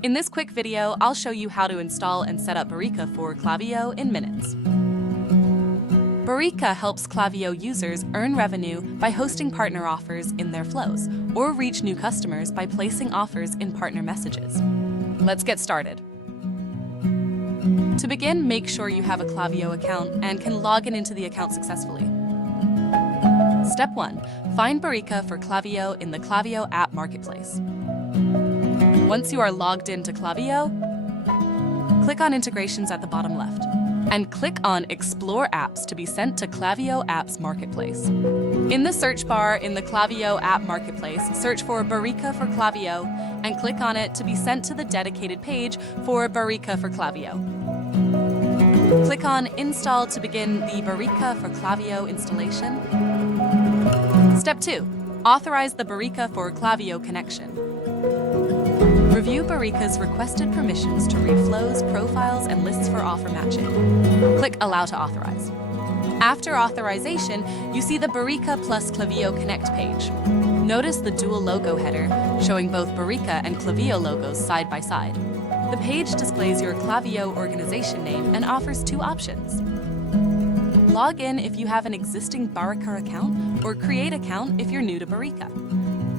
In this quick video, I'll show you how to install and set up Barika for Klaviyo in minutes. Barika helps Klaviyo users earn revenue by hosting partner offers in their flows, or reach new customers by placing offers in partner messages. Let's get started. To begin, make sure you have a Klaviyo account and can log into the account successfully. Step 1. Find Barika for Klaviyo in the Klaviyo app marketplace. Once you are logged into Klaviyo, click on Integrations at the bottom left, and click on Explore Apps to be sent to Klaviyo Apps Marketplace. In the search bar in the Klaviyo App Marketplace, search for Barika for Klaviyo and click on it to be sent to the dedicated page for Barika for Klaviyo. Click on Install to begin the Barika for Klaviyo installation. Step 2. Authorize the Barika for Klaviyo connection. Review Barika's requested permissions to read flows, profiles, and lists for offer matching. Click Allow to authorize. After authorization, you see the Barika plus Klaviyo Connect page. Notice the dual logo header, showing both Barika and Klaviyo logos side by side. The page displays your Klaviyo organization name and offers two options. Log in if you have an existing Barika account, or create account if you're new to Barika.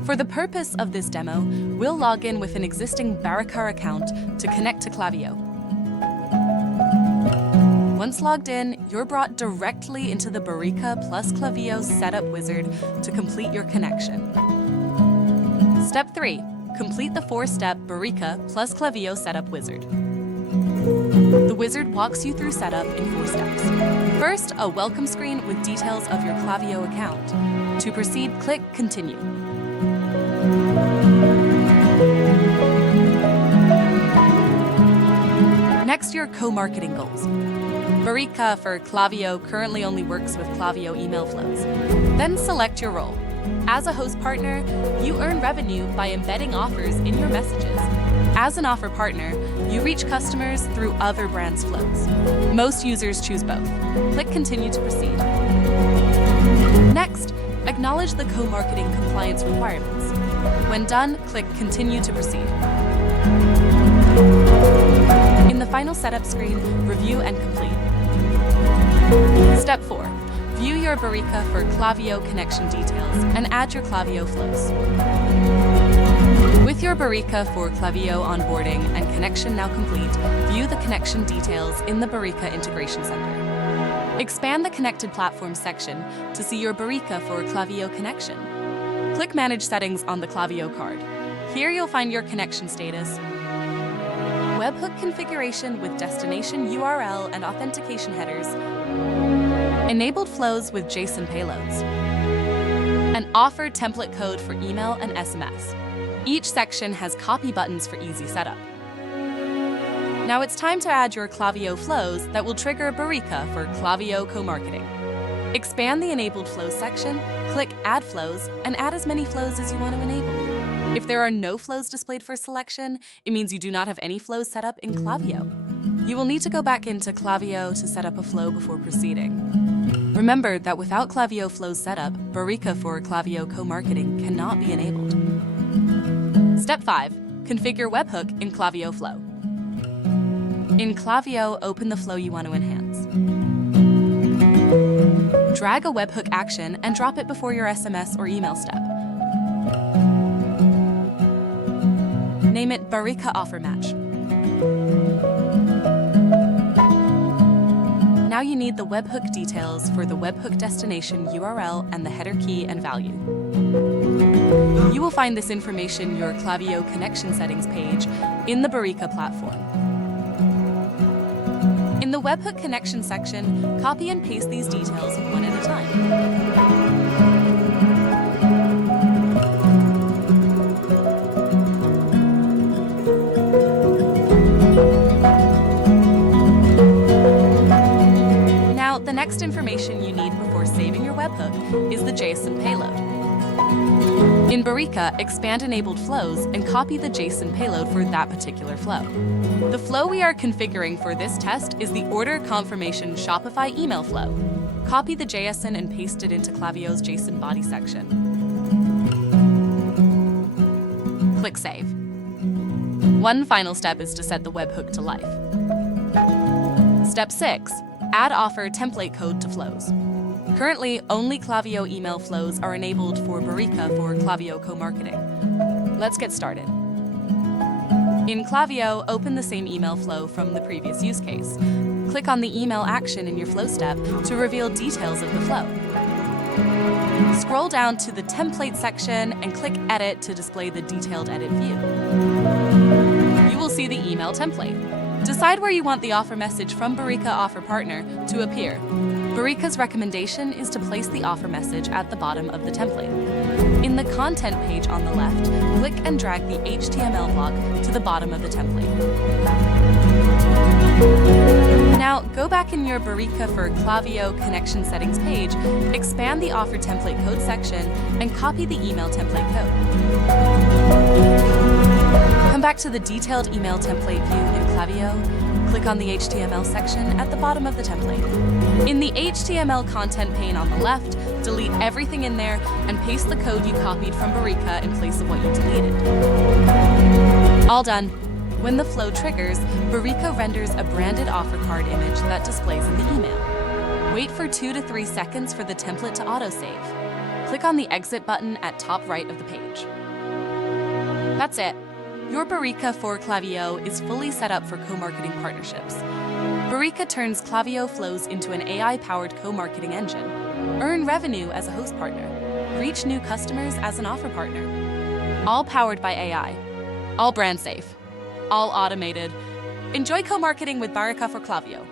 For the purpose of this demo, we'll log in with an existing Barika account to connect to Klaviyo. Once logged in, you're brought directly into the Barika plus Klaviyo setup wizard to complete your connection. Step 3. Complete the 4-step Barika plus Klaviyo setup wizard. The wizard walks you through setup in 4 steps. First, a welcome screen with details of your Klaviyo account. To proceed, click Continue. Next, your co-marketing goals. Barika for Klaviyo currently only works with Klaviyo email flows. Then select your role. As a host partner, you earn revenue by embedding offers in your messages. As an offer partner, you reach customers through other brands' flows. Most users choose both. Click Continue to proceed. Next, acknowledge the co-marketing compliance requirements. When done, click Continue to proceed. In the final setup screen, review and complete. Step 4. View your Barika for Klaviyo connection details and add your Klaviyo flows. With your Barika for Klaviyo onboarding and connection now complete, view the connection details in the Barika Integration Centre. Expand the Connected Platforms section to see your Barika for Klaviyo connection. Click Manage Settings on the Klaviyo card. Here you'll find your connection status, webhook configuration with destination URL and authentication headers, enabled flows with JSON payloads, an offer template code for email and SMS. Each section has copy buttons for easy setup. Now it's time to add your Klaviyo flows that will trigger Barika for Klaviyo co-marketing. Expand the Enabled Flows section, click Add Flows, and add as many flows as you want to enable. If there are no flows displayed for selection, it means you do not have any flows set up in Klaviyo. You will need to go back into Klaviyo to set up a flow before proceeding. Remember that without Klaviyo flows set up, Barika for Klaviyo co-marketing cannot be enabled. Step 5. Configure webhook in Klaviyo Flow. In Klaviyo, open the flow you want to enhance. Drag a webhook action and drop it before your SMS or email step. Name it Barika Offer Match. Now you need the webhook details for the webhook destination URL and the header key and value. You will find this information in your Klaviyo connection settings page in the Barika platform. In the webhook connection section, copy and paste these details one at a time. The next information you need before saving your webhook is the JSON payload. In Barika, expand enabled flows and copy the JSON payload for that particular flow. The flow we are configuring for this test is the Order Confirmation Shopify email flow. Copy the JSON and paste it into Klaviyo's JSON body section. Click Save. One final step is to set the webhook to life. Step 6. Add offer template code to flows. Currently, only Klaviyo email flows are enabled for Barika for Klaviyo co-marketing. Let's get started. In Klaviyo, open the same email flow from the previous use case. Click on the email action in your flow step to reveal details of the flow. Scroll down to the template section and click Edit to display the detailed edit view. You will see the email template. Decide where you want the offer message from Barika Offer Partner to appear. Barika's recommendation is to place the offer message at the bottom of the template. In the content page on the left, click and drag the HTML block to the bottom of the template. Now, go back in your Barika for Klaviyo connection settings page, expand the offer template code section, and copy the email template code. Come back to the detailed email template view in Klaviyo. Click on the HTML section at the bottom of the template. In the HTML content pane on the left, delete everything in there and paste the code you copied from Barika in place of what you deleted. All done. When the flow triggers, Barika renders a branded offer card image that displays in the email. Wait for 2 to 3 seconds for the template to autosave. Click on the exit button at top right of the page. That's it. Your Barika for Klaviyo is fully set up for co-marketing partnerships. Barika turns Klaviyo flows into an AI-powered co-marketing engine. Earn revenue as a host partner. Reach new customers as an offer partner. All powered by AI. All brand safe. All automated. Enjoy co-marketing with Barika for Klaviyo.